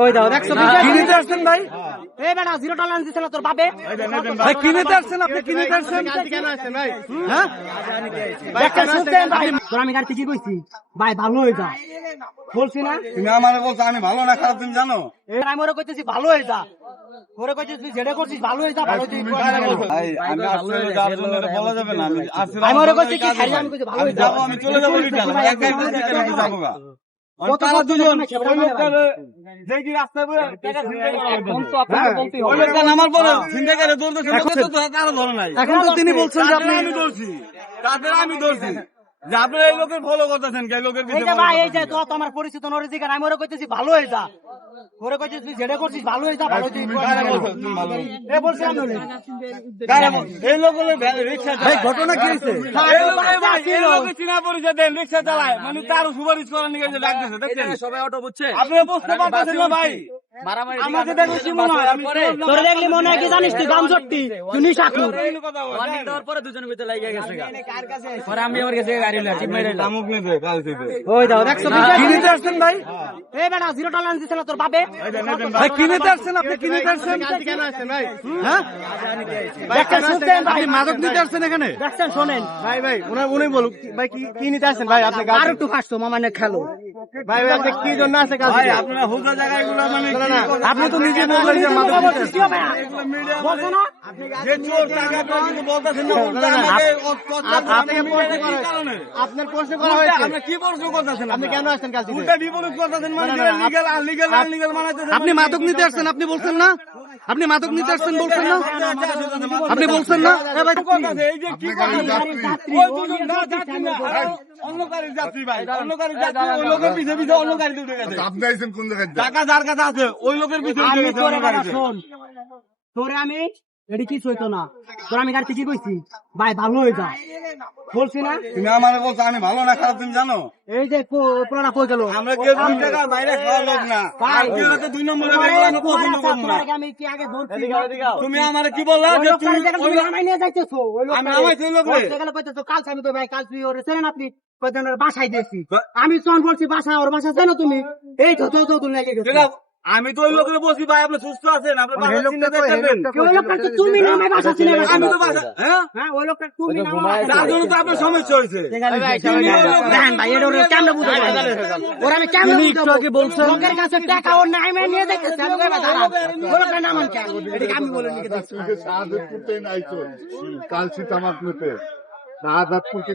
ওই দাও দেখছো কিনেতে আসছেন ভাই? এই বেটা জিরো টলারেন্স দিছিল তোর বাপে ভাই, কিনেতে আসছেন আপনি, কিনেতে আসছেন কেন আসছেন ভাই? হ্যাঁ দেখেন শুনতেন ভাই, তোর আমি গাড়ি কি কইছি ভাই ভালো হয়ে যা বলছি না? তুমি আমারে বলছো আমি ভালো না খারাপ তুমি জানো? আমি ওরা কইতেছি ভালো হয়ে যা, ওরা কইতেছি তুই যেটা করছিস ভালো হয়ে যা, ভালো তুই আমি আসলে যার জন্য এটা বলা যাবে না। আমি ওরা কইছি কি খালি আমি কইছি ভালো হয়ে যা, আমি চলে যাবো রিটার্ন একাই বলছি কেন আমি যাবো গা। তারা দুজন আমার পরে সিন্ডিকেটে দৌড়তেছে তারা ধরে নাই। এখন তো তিনি বলছেন যে আপনি আমি ধরছি, তাদের আমি ধরছি যে আপনারা এই লোকের ফলো করতেছেন, এই লোকের এই যে ভাই এই যে তো তোমার পরিচিত নরিজিকার, আমি ওরা কইতেছি ভালো হয়ে যা, ওরা কইতেছি তুই যেটা করছিস ভালো হয়ে যা, ভালো তুই এ বলছি আমি এই লোকের রিক্সা ভাই ঘটনা কি হইছে? চিনা পরিচয় দেন, রিক্সা চালায় মানে তারও সুপারিশ করার নিয়ে ডাকতেছে দেখছেন সবাই অটো বুঝছে। আপনারা বুঝতে পারতেছেন না ভাই, আমাকে দেখলে কি মনে হয়? তোরে দেখলি মনে হয় কি জানিস তুই গামজট্টি, তুই নিশাখুর। ওই দাও দেখছো কিনেতে আসছেন ভাই? এই বেটা জিরো টলারেন্স দিছিল তোর বাপে ভাই, কিনেতে আসছেন আপনি, কিনেতে আসছেন কেন আসছেন ভাই? হ্যাঁ দেখেন শুনতেন ভাই, মাদক নিতে আসছেন এখানে? দেখছেন শোনেন ভাই ভাই উনি বলুক ভাই কি নিতে আসছেন ভাই? আপনি আর একটু ফাঁসতো মামানে খেলো ভাই ভাই আপনি কি জন্য আছে কাজ? ভাই আপনারা হুজা জায়গাগুলো মানে আপনি তো নিজে বললেন যে মাদক নিতে আসছেন। বলছো না যে চোর টাকা আপনারা কিন্তু বলতেছেন না উল্টা আমাকে আপনার প্রশ্ন করা হয়েছে, আপনি কি প্রশ্ন করতেছেন? আপনি কেন আসছেন কাজ দিতে? উল্টা বিপরীত করতেছেন মানে লিগ্যাল আনলিগ্যাল আনলিগ্যাল বানাইতেছেন। আপনি মাদক নিতে আসছেন, আপনি বলছেন না? আপনি মাদক নিতে আসছেন বলছেন না? আপনি বলছেন না? এই যে কি ওই দুজন না যাত্রী না, অন্য গাড়ির যাত্রী ভাই, অন্য গাড়ির যাত্রী ওই লোকের পিছে পিছে অন্য গাড়িতে উঠে গেছে। আপনি আইছেন কোন জায়গায়? টাকা যার কাছে আছে ওই লোকের পিছে উঠে আমি গেছে তোরে অন্য কথা গাড়িতে। শোন, তোরে আমি এটি কিছু হইতো না, তোর আমি গাড়িতে কি কইছি ভাই ভালো হয়ে যা বলছি না? তুমি আমারে বলছো আমি ভালো না খারাপ তুমি জানো? এই যে পোলাটা কই গেল? আমরা কেউ 2 টাকা বাইরে খাওয়া লোক না, আর কেউ হচ্ছে 2 নম্বরে বেগুন আমি পছন্দ করব না। আমি কি আগে ধরছি? তুমি আমারে কি বললা যে তুমি তুমি আমায় নিয়ে যাইতেছো, ওই লোকটা আমি নামাইছি ওই লোকরে। সেখানে কইতেছো কাল আমি তো ভাই কাল তুই ওরে চেনেন আপনি কয়জনের বাসায় দিয়েছি, আমি তখন বলছি বাসায়, ওর বাসা চেনো তুমি? এই তো তো তুমি লেগে গেছো। সেটা আমি তো ওই লোকের বসি ভাই, আপনি সুস্থ আছেন, আপনি বাসা চিন্তা করবেন। ওই লোকটা তো তুমি না, আমি বাসা চিনে গেছি। আমি তো বাসা হ্যাঁ হ্যাঁ ওই লোকটা তুমি না, তার জন্য তো আপনার সমস্যা হয়েছে। দেখেন ভাই এটা ওরা কেমনে বুঝাবো? ওরা আমি কেমনে বুঝাবো? লোকের কাছে টাকা ওর নাই, আমি নিয়ে দেখতেছি, আমি কইবা দাঁড়া ওই লোকটা নামান কেন, এটা আমি বলে নিয়ে দেখছি। শাহাদাতপুর থেকে আইছো, কাল সীতামাতপুরতে শাহাদাতপুর